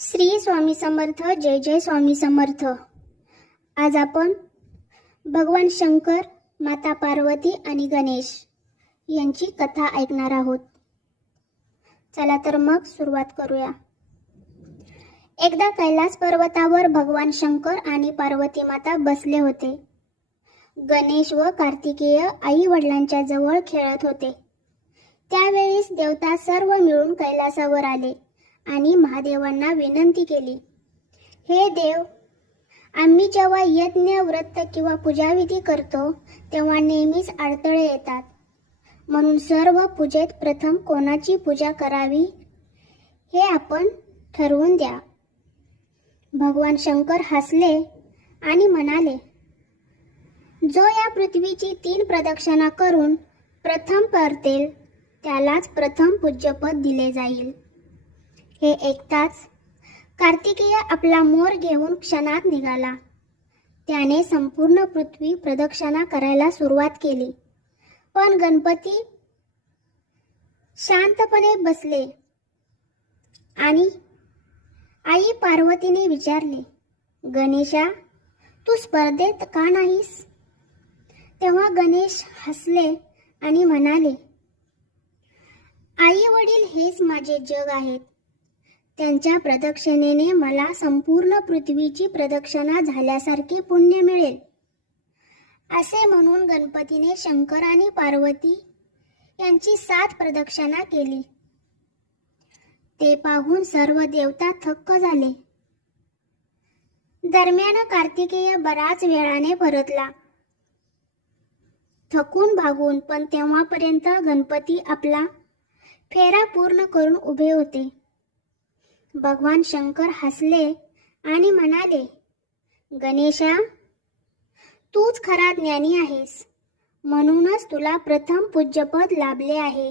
श्री स्वामी समर्थ. जय जय स्वामी समर्थ. आज आपण भगवान शंकर, माता पार्वती आणि गणेश यांची कथा ऐकणार आहोत. चला तर मग सुरुवात करूया. एकदा कैलास पर्वतावर भगवान शंकर आणि पार्वती माता बसले होते. गणेश व कार्तिकेय आई वडिलांच्या जवळ खेळत होते. त्यावेळेस देवता सर्व मिळून कैलासावर आले आणि महादेवांना विनंती केली, हे देव, आम्ही जेव्हा यज्ञ, व्रत किंवा पूजाविधी करतो तेव्हा नेहमीच अडथळे येतात. म्हणून सर्व पूजेत प्रथम कोणाची पूजा करावी हे आपण ठरवून द्या. भगवान शंकर हसले आणि म्हणाले, जो या पृथ्वीची 3 प्रदक्षिणा करून प्रथम परतेल त्यालाच प्रथम पूज्यपद दिले जाईल. हे ऐकताच कार्तिकेय आपला मोर घेऊन क्षणात निघाला. त्याने संपूर्ण पृथ्वी प्रदक्षिणा करायला सुरुवात केली. पण गणपती शांतपणे बसले आणि आई पार्वतीने विचारले, गणेशा, तू स्पर्धेत का नाहीस? तेव्हा गणेश हसले आणि म्हणाले, आई वडील हेच माझे जग आहेत. त्यांच्या प्रदक्षिणेने मला संपूर्ण पृथ्वीची प्रदक्षिणा झाल्यासारखे पुण्य मिळेल. असे म्हणून गणपतीने शंकर आणि पार्वती यांची 7 प्रदक्षिणा केली. ते पाहून सर्व देवता थक्क झाले. दरम्यान कार्तिकेय बराच वेळाने परतला, थकून भागून. पण तेव्हापर्यंत गणपती आपला फेरा पूर्ण करून उभे होते. भगवान शंकर हसले आणि म्हणाले, गणेशा, तूच खरा ज्ञानी आहेस, म्हणूनच तुला प्रथम पूज्यपद लाभले आहे.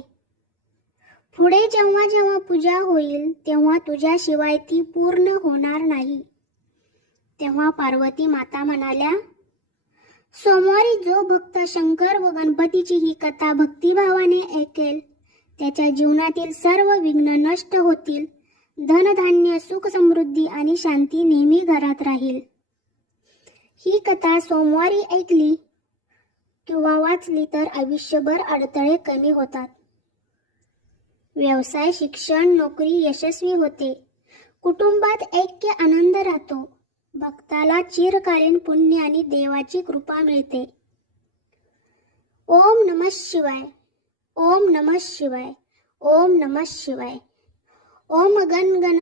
पुढे जेव्हा जेव्हा पूजा होईल तेव्हा तुझ्याशिवाय ती पूर्ण होणार नाही. तेव्हा पार्वती माता म्हणाल्या, सोमवारी जो भक्त शंकर व गणपतीची ही कथा भक्तिभावाने ऐकेल त्याच्या जीवनातील सर्व विघ्न नष्ट होतील. धनधान्य, सुख, समृद्धी आणि शांती नेहमी घरात राहील. ही कथा सोमवारी ऐकली किंवा वाचली तर आयुष्यभर अडथळे कमी होतात. व्यवसाय, शिक्षण, नोकरी यशस्वी होते. कुटुंबात ऐक्य, आनंद राहतो. भक्ताला चिरकालीन पुण्य आणि देवाची कृपा मिळते. ओम नमः शिवाय. ओम नमः शिवाय. ओम नमः शिवाय. ओम गण